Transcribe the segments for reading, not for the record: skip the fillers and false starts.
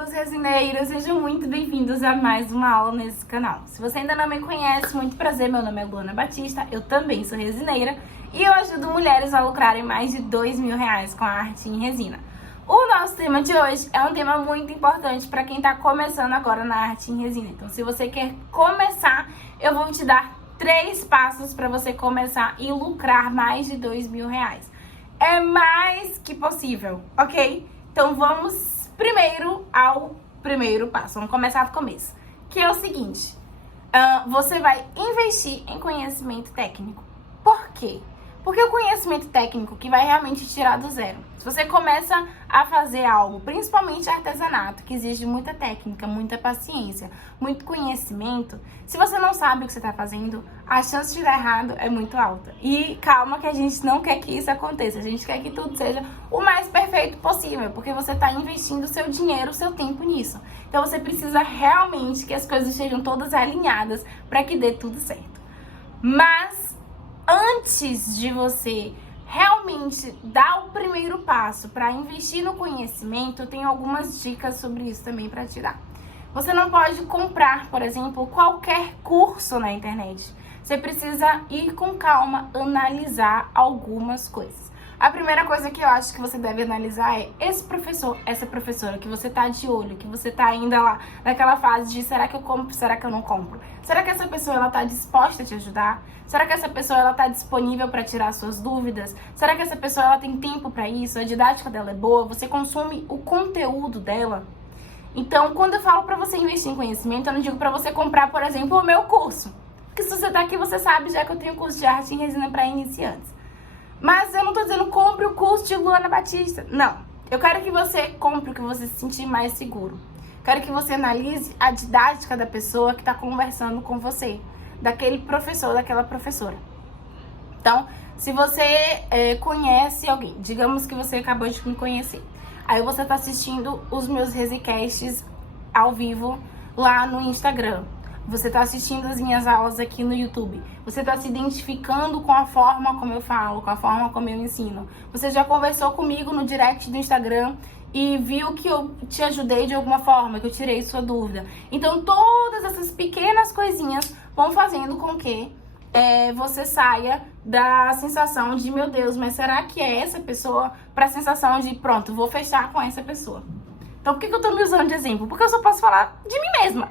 meus resineiros, sejam muito bem-vindos a mais uma aula nesse canal. Se você ainda não me conhece, muito prazer, meu nome é Luana Batista, eu também sou resineira e eu ajudo mulheres a lucrarem mais de R$2.000 com a arte em resina. O nosso tema de hoje é um tema muito importante para quem está começando agora na arte em resina. Então, se você quer começar, eu vou te dar 3 passos para você começar e lucrar mais de R$2.000. É mais que possível, ok? Então vamos primeiro ao primeiro passo. Vamos começar do começo. Que é o seguinte. Você vai investir em conhecimento técnico. Por quê? Porque o conhecimento técnico que vai realmente tirar do zero. Se você começa a fazer algo, principalmente artesanato, que exige muita técnica, muita paciência, muito conhecimento, se você não sabe o que você está fazendo, a chance de dar errado é muito alta. E calma que a gente não quer que isso aconteça, a gente quer que tudo seja o mais perfeito possível, porque você está investindo o seu dinheiro, o seu tempo nisso. Então você precisa realmente que as coisas estejam todas alinhadas para que dê tudo certo. Mas antes de você realmente dar o primeiro passo para investir no conhecimento, eu tenho algumas dicas sobre isso também para te dar. Você não pode comprar, por exemplo, qualquer curso na internet. Você precisa ir com calma, analisar algumas coisas. A primeira coisa que eu acho que você deve analisar é esse professor, essa professora que você tá de olho, que você tá ainda lá naquela fase de será que eu compro, será que eu não compro? Será que essa pessoa ela tá disposta a te ajudar? Será que essa pessoa ela tá disponível para tirar suas dúvidas? Será que essa pessoa ela tem tempo para isso? A didática dela é boa? Você consome o conteúdo dela? Então, quando eu falo para você investir em conhecimento, eu não digo para você comprar, por exemplo, o meu curso. Porque se você tá aqui, você sabe já que eu tenho curso de arte em resina para iniciantes. Mas eu não tô dizendo compre o curso de Luana Batista. Não. Eu quero que você compre o que você se sentir mais seguro. Quero que você analise a didática da pessoa que está conversando com você. Daquele professor, daquela professora. Então, se você conhece alguém, digamos que você acabou de me conhecer. Aí você tá assistindo os meus resicasts ao vivo lá no Instagram. Você tá assistindo as minhas aulas aqui no YouTube. Você tá se identificando com a forma como eu falo, com a forma como eu ensino. Você já conversou comigo no direct do Instagram e viu que eu te ajudei de alguma forma, que eu tirei sua dúvida. Então, todas essas pequenas coisinhas vão fazendo com que você saia da sensação de, meu Deus, mas será que é essa pessoa? Pra sensação de, pronto, vou fechar com essa pessoa. Então, por que eu tô me usando de exemplo? Porque eu só posso falar de mim mesma.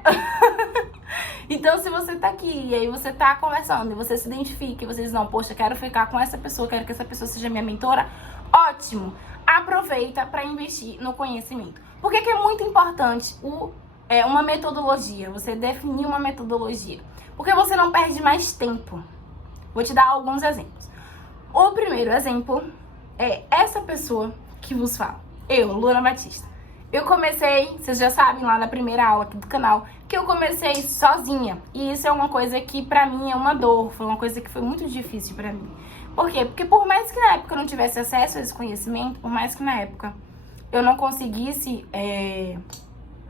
Então, se você tá aqui e aí você tá conversando e você se identifica e você diz, não, poxa, quero ficar com essa pessoa, quero que essa pessoa seja minha mentora, ótimo! Aproveita para investir no conhecimento. Por que é muito importante uma metodologia? Você definir uma metodologia. Porque você não perde mais tempo. Vou te dar alguns exemplos. O primeiro exemplo é essa pessoa que vos fala. Eu, Luana Batista. Eu comecei, vocês já sabem lá na primeira aula aqui do canal, que eu comecei sozinha. E isso é uma coisa que pra mim é uma dor, foi uma coisa que foi muito difícil pra mim. Por quê? Porque por mais que na época eu não tivesse acesso a esse conhecimento, por mais que na época eu não conseguisse,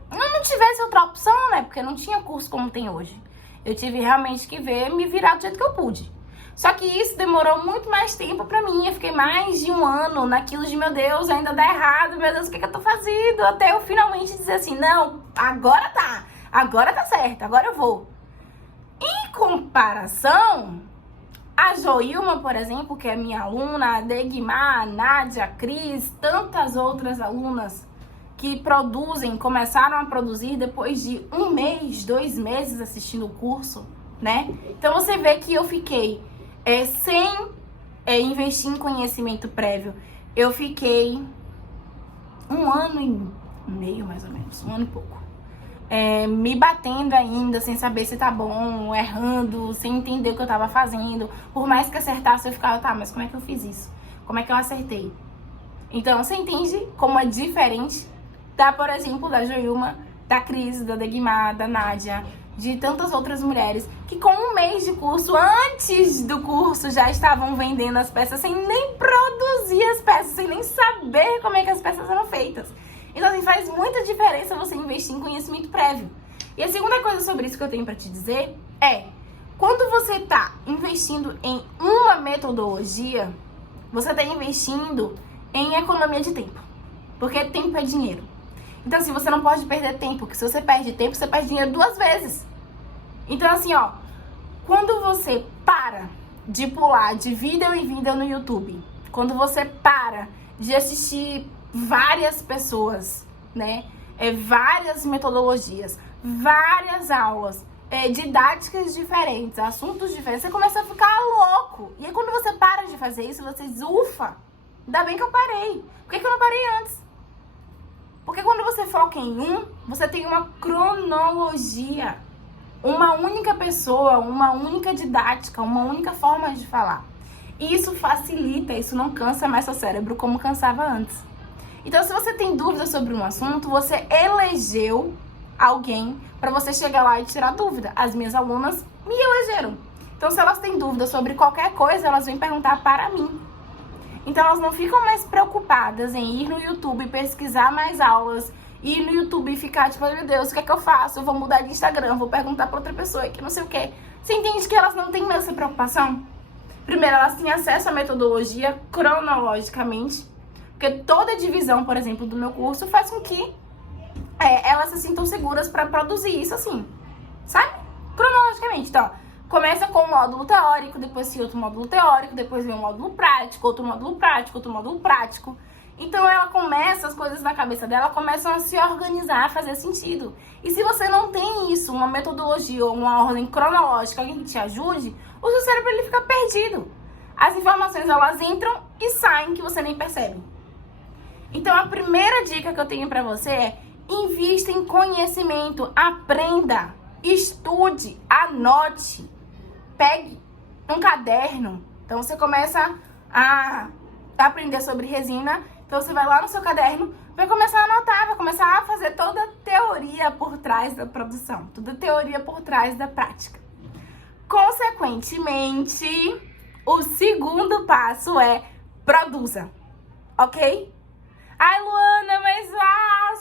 não tivesse outra opção, né? Porque não tinha curso como tem hoje. Eu tive realmente que me virar do jeito que eu pude. Só que isso demorou muito mais tempo pra mim. Eu fiquei mais de um ano naquilo de, meu Deus, ainda dá errado, meu Deus, o que eu tô fazendo? Até eu finalmente dizer assim, não, agora tá certo, agora eu vou. Em comparação, a Joilma, por exemplo, que é minha aluna, a Degmar, a Nádia, a Cris, tantas outras alunas que começaram a produzir depois de 1 mês, 2 meses assistindo o curso, né? Então você vê que eu fiquei sem investir em conhecimento prévio. Eu fiquei 1 ano e meio, mais ou menos, 1 ano e pouco. Me batendo ainda, sem saber se tá bom, errando, sem entender o que eu tava fazendo. Por mais que acertasse, eu ficava, tá, mas como é que eu fiz isso? Como é que eu acertei? Então, você entende como é diferente por exemplo, da Joilma, da Cris, da Degmar, da Nádia, de tantas outras mulheres que com 1 mês de curso, antes do curso, já estavam vendendo as peças sem nem produzir as peças, sem nem saber como é que as peças eram feitas. Então, assim, faz muita diferença você investir em conhecimento prévio. E a segunda coisa sobre isso que eu tenho pra te dizer é, quando você tá investindo em uma metodologia, você tá investindo em economia de tempo. Porque tempo é dinheiro. Então, assim, você não pode perder tempo, porque se você perde tempo, você perde dinheiro 2 vezes. Então, assim, ó, quando você para de pular de vídeo em vídeo no YouTube, quando você para de assistir várias pessoas, né, várias metodologias, várias aulas, didáticas diferentes, assuntos diferentes, você começa a ficar louco. E aí, quando você para de fazer isso, você diz, ufa, ainda bem que eu parei. Por que eu não parei antes? Porque quando você foca em você tem uma cronologia, uma única pessoa, uma única didática, uma única forma de falar. E isso facilita, isso não cansa mais seu cérebro como cansava antes. Então, se você tem dúvidas sobre um assunto, você elegeu alguém para você chegar lá e tirar dúvida. As minhas alunas me elegeram. Então, se elas têm dúvida sobre qualquer coisa, elas vêm perguntar para mim. Então, elas não ficam mais preocupadas em ir no YouTube e pesquisar mais aulas, ir no YouTube e ficar tipo, meu Deus, o que é que eu faço? Eu vou mudar de Instagram, vou perguntar para outra pessoa que não sei o quê. Você entende que elas não têm mais essa preocupação? Primeiro, elas têm acesso à metodologia cronologicamente, porque toda divisão, por exemplo, do meu curso faz com que elas se sintam seguras para produzir isso assim, sabe? Cronologicamente, então, começa com um módulo teórico, depois tem outro módulo teórico, depois vem um módulo prático, outro módulo prático, outro módulo prático. Então ela começa, as coisas na cabeça dela começam a se organizar, a fazer sentido. E se você não tem isso, uma metodologia ou uma ordem cronológica, alguém que te ajude, o seu cérebro ele fica perdido. As informações elas entram e saem que você nem percebe. Então a primeira dica que eu tenho pra você é invista em conhecimento, aprenda, estude, anote, pegue um caderno. Então você começa a aprender sobre resina. Então você vai lá no seu caderno, vai começar a anotar, vai começar a fazer toda a teoria por trás da produção, toda a teoria por trás da prática. Consequentemente, o segundo passo é produza, ok? Ai, Luana, mas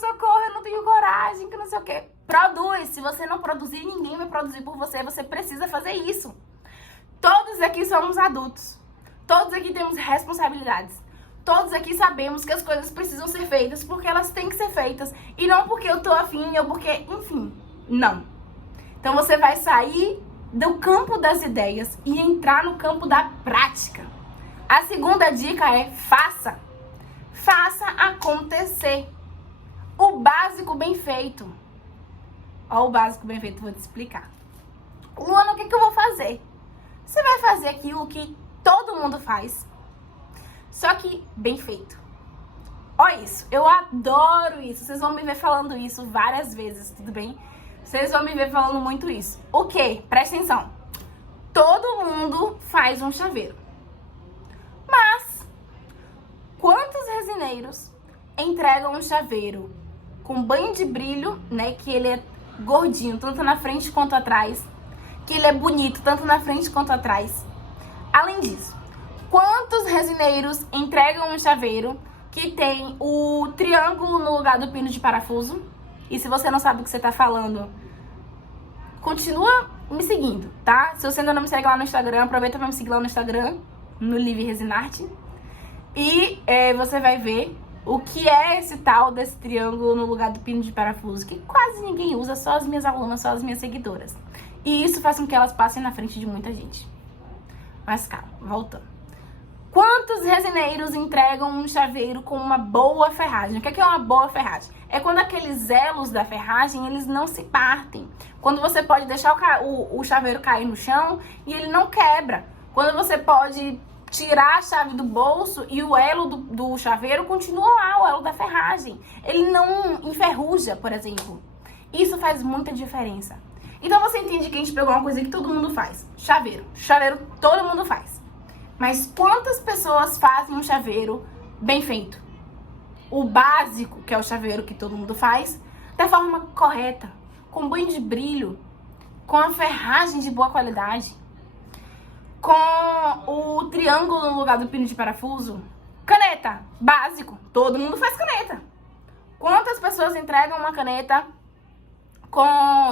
socorro, eu não tenho coragem, que não sei o quê. Produz, se você não produzir, ninguém vai produzir por você, você precisa fazer isso. Todos aqui somos adultos, todos aqui temos responsabilidades. Todos aqui sabemos que as coisas precisam ser feitas porque elas têm que ser feitas. E não porque eu tô afim ou porque, enfim, não. Então você vai sair do campo das ideias e entrar no campo da prática. A segunda dica é faça. Faça acontecer. O básico bem feito. Ó, o básico bem feito, vou te explicar. Luana, o que eu vou fazer? Você vai fazer aquilo que todo mundo faz. Só que bem feito. Olha isso, eu adoro isso. Vocês vão me ver falando isso várias vezes, tudo bem? Vocês vão me ver falando muito isso. O quê? Presta atenção. Todo mundo faz um chaveiro. Mas, quantos resineiros entregam um chaveiro com banho de brilho, né? Que ele é gordinho, tanto na frente quanto atrás. Que ele é bonito, tanto na frente quanto atrás. Além disso, quantos resineiros entregam um chaveiro que tem o triângulo no lugar do pino de parafuso? E se você não sabe o que você tá falando, continua me seguindo, tá? Se você ainda não me segue lá no Instagram, aproveita pra me seguir lá no Instagram, no Live Resinarte. E você vai ver o que é esse tal desse triângulo no lugar do pino de parafuso, que quase ninguém usa, só as minhas alunas, só as minhas seguidoras. E isso faz com que elas passem na frente de muita gente. Mas calma, voltando. Quantos resineiros entregam um chaveiro com uma boa ferragem? O que é uma boa ferragem? É quando aqueles elos da ferragem, eles não se partem. Quando você pode deixar o chaveiro cair no chão e ele não quebra. Quando você pode tirar a chave do bolso e o elo do chaveiro continua lá, o elo da ferragem. Ele não enferruja, por exemplo. Isso faz muita diferença. Então você entende que a gente pegou uma coisa que todo mundo faz. Chaveiro. Chaveiro todo mundo faz. Mas quantas pessoas fazem um chaveiro bem feito? O básico, que é o chaveiro que todo mundo faz, da forma correta, com banho de brilho, com a ferragem de boa qualidade, com o triângulo no lugar do pino de parafuso. Caneta, básico, todo mundo faz caneta. Quantas pessoas entregam uma caneta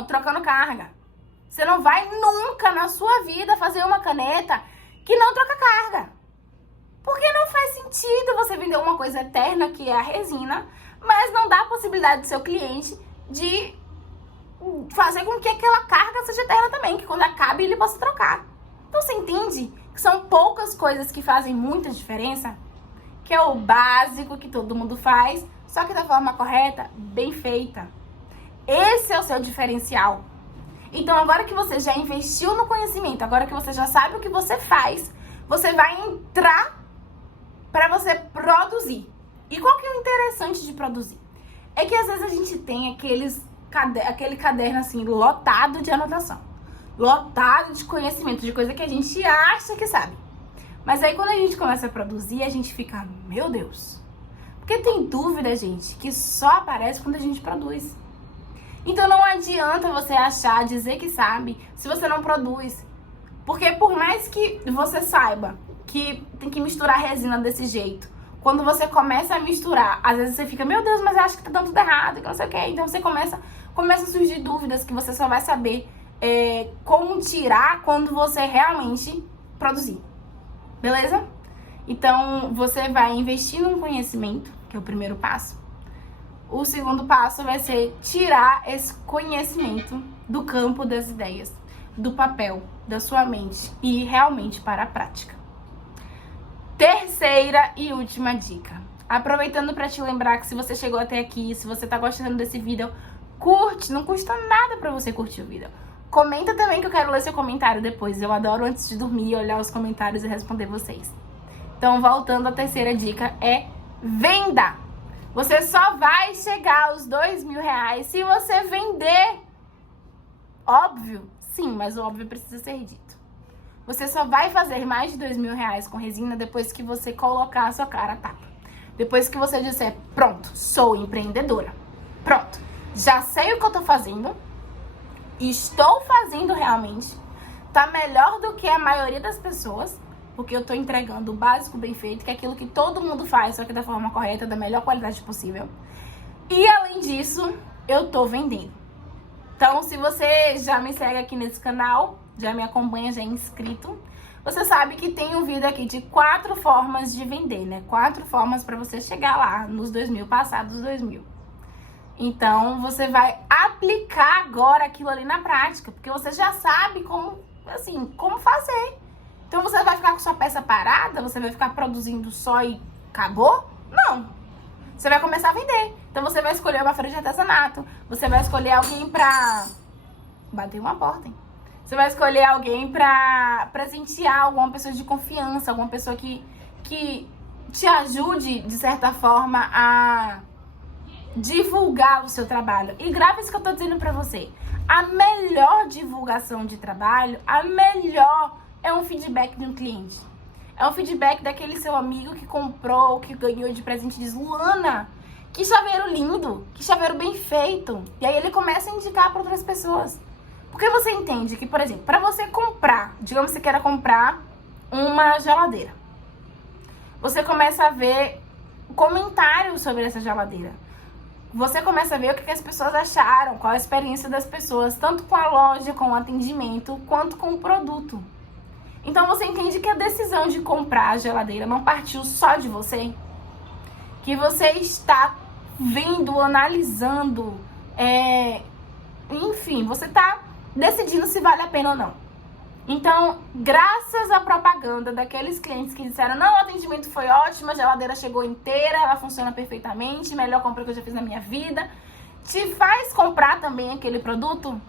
trocando carga? Você não vai nunca na sua vida fazer uma caneta que não troca carga. Porque não faz sentido você vender uma coisa eterna, que é a resina, mas não dá a possibilidade do seu cliente de fazer com que aquela carga seja eterna também, que quando acabe ele possa trocar. Então você entende que são poucas coisas que fazem muita diferença? Que é o básico que todo mundo faz, só que da forma correta, bem feita. Esse é o seu diferencial. Então agora que você já investiu no conhecimento, agora que você já sabe o que você faz, você vai entrar para você produzir. E qual que é o interessante de produzir? É que às vezes a gente tem aquele caderno assim, lotado de anotação. Lotado de conhecimento, de coisa que a gente acha que sabe. Mas aí quando a gente começa a produzir, a gente fica, meu Deus. Porque tem dúvida, gente, que só aparece quando a gente produz. Então não adianta você achar, dizer que sabe, se você não produz. Porque por mais que você saiba que tem que misturar resina desse jeito, quando você começa a misturar, às vezes você fica, meu Deus, mas eu acho que tá dando tudo errado, que não sei o quê. Então você começa a surgir dúvidas que você só vai saber como tirar quando você realmente produzir. Beleza? Então você vai investir num conhecimento, que é o primeiro passo. O segundo passo vai ser tirar esse conhecimento do campo das ideias, do papel, da sua mente e ir realmente para a prática. Terceira e última dica. Aproveitando para te lembrar que se você chegou até aqui, se você tá gostando desse vídeo, curte, não custa nada para você curtir o vídeo. Comenta também que eu quero ler seu comentário depois. Eu adoro antes de dormir olhar os comentários e responder vocês. Então, voltando à terceira dica, é venda. Você só vai chegar aos R$2.000 se você vender. Óbvio? Sim, mas o óbvio precisa ser dito. Você só vai fazer mais de R$2.000 com resina depois que você colocar a sua cara a tapa. Depois que você disser, pronto, sou empreendedora. Pronto, já sei o que eu tô fazendo. Estou fazendo realmente. Tá melhor do que a maioria das pessoas. Porque eu tô entregando o básico bem feito, que é aquilo que todo mundo faz, só que da forma correta, da melhor qualidade possível. E além disso, eu tô vendendo. Então, se você já me segue aqui nesse canal, já me acompanha, já é inscrito, você sabe que tem um vídeo aqui de 4 formas de vender, né? 4 formas para você chegar lá nos 2.000, passados 2.000. Então, você vai aplicar agora aquilo ali na prática, porque você já sabe como fazer. Então você vai ficar com sua peça parada? Você vai ficar produzindo só e acabou? Não. Você vai começar a vender. Então você vai escolher uma feira de artesanato. Você vai escolher alguém pra bater uma porta, hein? Você vai escolher alguém pra presentear alguma pessoa de confiança, alguma pessoa que te ajude, de certa forma, a divulgar o seu trabalho. E grave isso que eu tô dizendo pra você. A melhor divulgação de trabalho, é um feedback de um cliente. É um feedback daquele seu amigo que comprou, que ganhou de presente, diz, Luana, que chaveiro lindo, que chaveiro bem feito. E aí ele começa a indicar para outras pessoas. Porque você entende que, por exemplo, para você comprar, digamos que você queira comprar uma geladeira. Você começa a ver comentários sobre essa geladeira. Você começa a ver o que as pessoas acharam, qual a experiência das pessoas, tanto com a loja, com o atendimento, quanto com o produto. Então você entende que a decisão de comprar a geladeira não partiu só de você? Que você está vendo, analisando, enfim, você está decidindo se vale a pena ou não. Então, graças à propaganda daqueles clientes que disseram, não, o atendimento foi ótimo, a geladeira chegou inteira, ela funciona perfeitamente, melhor compra que eu já fiz na minha vida, te faz comprar também aquele produto?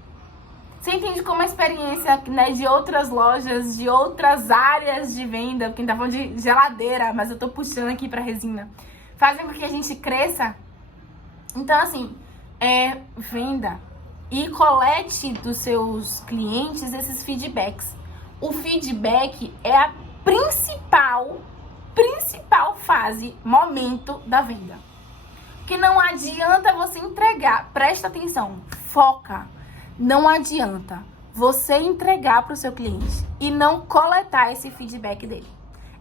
Você entende como a experiência, né, de outras lojas, de outras áreas de venda, porque a gente tá falando de geladeira, mas eu tô puxando aqui pra resina, fazem com que a gente cresça? Então, assim, venda e colete dos seus clientes esses feedbacks. O feedback é a principal fase, momento da venda. Porque não adianta você entregar, presta atenção, foca. Não adianta você entregar para o seu cliente e não coletar esse feedback dele.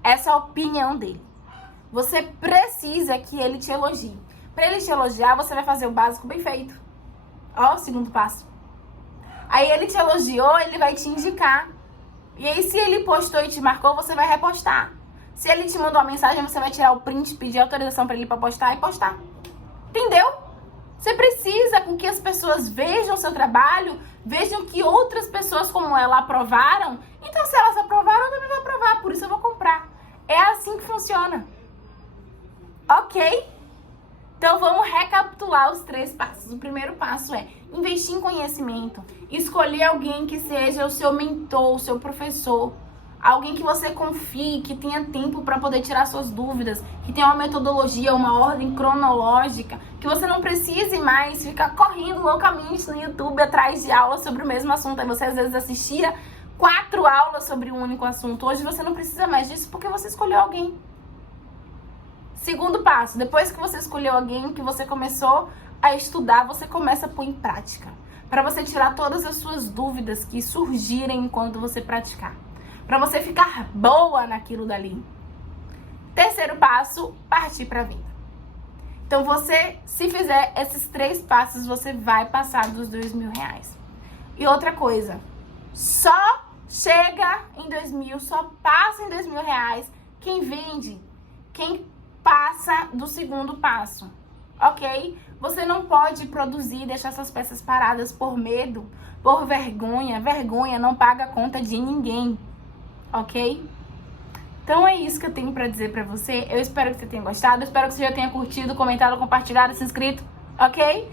Essa é a opinião dele. Você precisa que ele te elogie. Para ele te elogiar, você vai fazer o básico bem feito. Ó, o segundo passo. Aí ele te elogiou, ele vai te indicar. E aí, se ele postou e te marcou, você vai repostar. Se ele te mandou uma mensagem, você vai tirar o print, pedir autorização para ele para postar e postar. Entendeu? Você precisa com que as pessoas vejam o seu trabalho, vejam que outras pessoas como ela aprovaram. Então, se elas aprovaram, eu também vou aprovar, por isso eu vou comprar. É assim que funciona. Ok? Então, vamos recapitular os 3 passos. O primeiro passo é investir em conhecimento. Escolher alguém que seja o seu mentor, o seu professor. Alguém que você confie, que tenha tempo para poder tirar suas dúvidas, que tenha uma metodologia, uma ordem cronológica, que você não precise mais ficar correndo loucamente no YouTube atrás de aulas sobre o mesmo assunto. Aí você às vezes assistia 4 aulas sobre um único assunto. Hoje você não precisa mais disso porque você escolheu alguém. Segundo passo, depois que você escolheu alguém, que você começou a estudar, você começa a pôr em prática. Para você tirar todas as suas dúvidas que surgirem enquanto você praticar. Para você ficar boa naquilo dali. Terceiro passo, partir para a venda. Então, você, se fizer esses 3 passos, você vai passar dos R$2.000. E outra coisa, só chega em 2.000, só passa em R$2.000 quem vende, quem passa do segundo passo, ok? Você não pode produzir e deixar essas peças paradas por medo, por vergonha. Vergonha não paga a conta de ninguém. Ok? Então é isso que eu tenho pra dizer pra você. Eu espero que você tenha gostado. Eu espero que você já tenha curtido, comentado, compartilhado, se inscrito. Ok?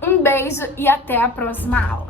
Um beijo e até a próxima aula.